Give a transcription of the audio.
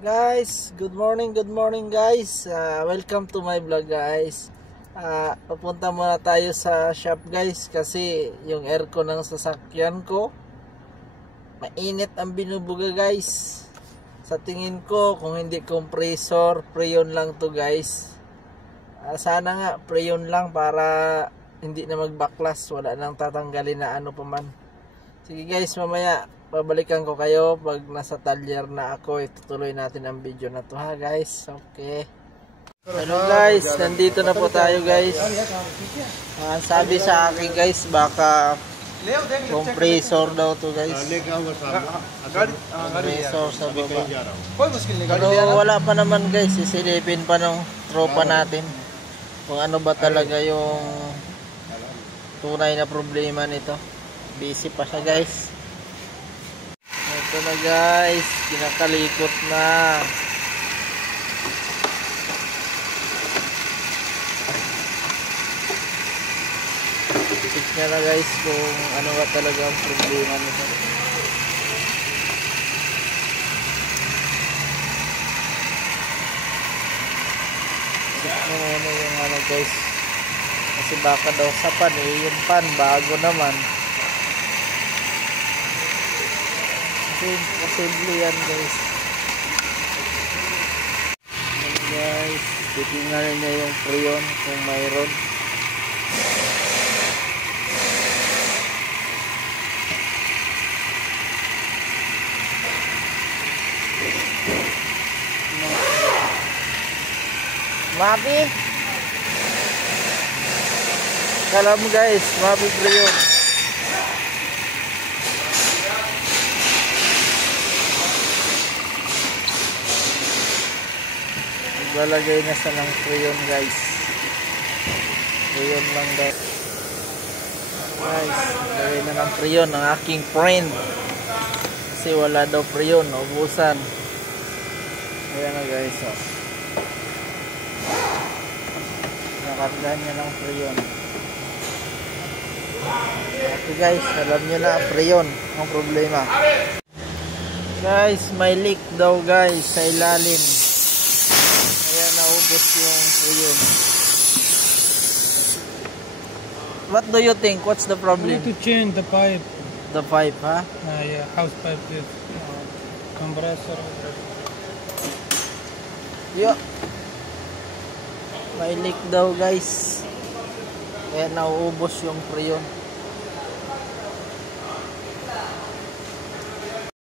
Guys, good morning guys. Welcome to my vlog guys. Papunta muna tayo sa shop guys kasi yung aircon ng sasakyan ko mainit ang binubuga guys. Sa tingin ko kung hindi compressor, freon lang to guys. Sana nga freon lang para hindi na magbaklas, wala nang tatanggalin na ano pa man. Sige guys, mamaya babalikan ko kayo pag nasa talyer na ako. Itutuloy natin ang video na to ha guys. Okay. Hello guys, nandito na po tayo guys. Sabi sa akin guys, baka compressor daw to guys. Compressor sa baba. Pero wala pa naman guys, isilipin pa ng tropa natin kung ano ba talaga yung tunay na problema nito. Busy pa siya guys. Ito na guys, kinakalikot na. Check niya na guys kung ano ba talaga ang problema nito. Check mo muna yung ano guys. Kasi baka daw sa pan yung pan bago naman. Posible yan guys. Yan guys, titingnan niya yung freon kung mayroon. Mapi, kala mo guys, mapi freon. Lalagay na sa ng freon guys. Freon lang daw guys. Lagay na ng freon ng aking friend kasi wala daw freon, ubusan. Ayan na guys, oh. Nakargahan niya ng freon. Okay guys, alam nyo na freon ang problema guys. May leak daw guys sa ilalim. Kaya naubos yung freon. What do you think? What's the problem? We need to change the pipe. The pipe, ha? Yeah, house pipe with compressor. Yeah. May leak daw guys. Kaya nauubos yung freon.